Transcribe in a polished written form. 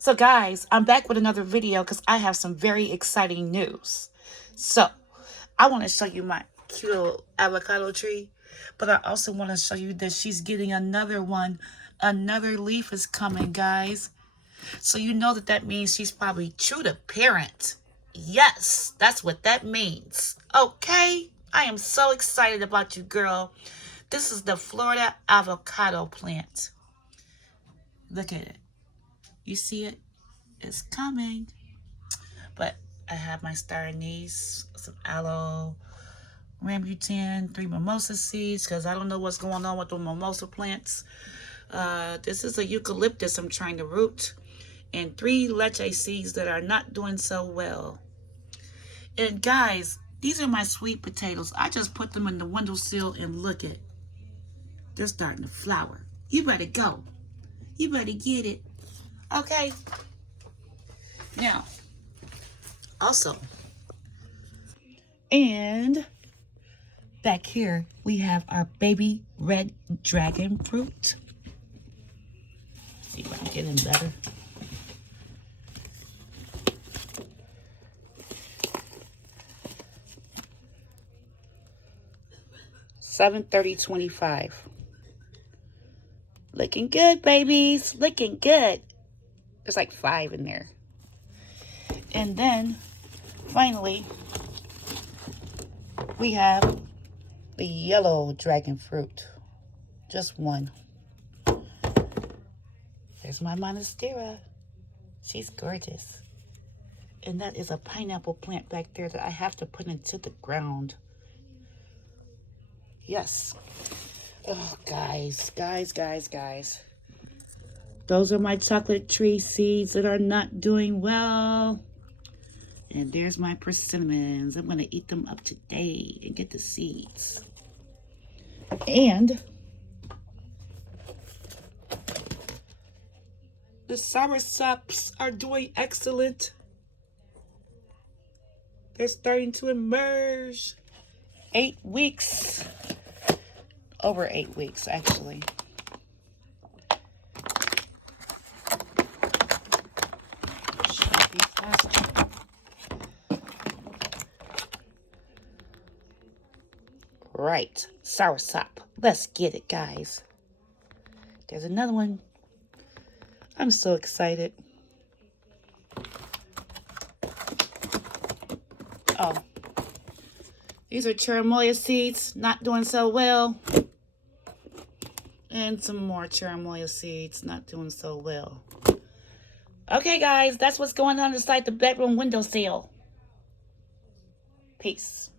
So guys, I'm back with another video because I have some very exciting news. So I want to show you my cute little avocado tree, but I also want to show you that she's getting another one. Another leaf is coming, guys. So you know that means she's probably true to parent. Yes, that's what that means. Okay, I am so excited about you, girl. This is the Florida avocado plant. Look at it. You see it? It's coming. But I have my star anise, some aloe, rambutan, 3 mimosa seeds, because I don't know what's going on with the mimosa plants. This is a eucalyptus I'm trying to root, and 3 leche seeds that are not doing so well. And guys, these are my sweet potatoes. I just put them in the windowsill and look at, they're starting to flower. You better go. You better get it. Okay. Now, also, and back here we have our baby red dragon fruit. See if I can get in better. $7.30.25. Looking good, babies. Looking good. There's like 5 in there. And then, finally, we have the yellow dragon fruit. Just 1. There's my monstera. She's gorgeous. And that is a pineapple plant back there that I have to put into the ground. Yes. Oh, guys. Those are my chocolate tree seeds that are not doing well. And there's my persimmons. I'm going to eat them up today and get the seeds. And the soursops are doing excellent. They're starting to emerge. 8 weeks. Over 8 weeks, actually. Should be faster. Right, soursop. Let's get it, guys. There's another one. I'm so excited. Oh, these are cherimoya seeds, not doing so well. And some more cherimoya seeds, not doing so well. Okay, guys, that's what's going on inside the bedroom windowsill. Peace.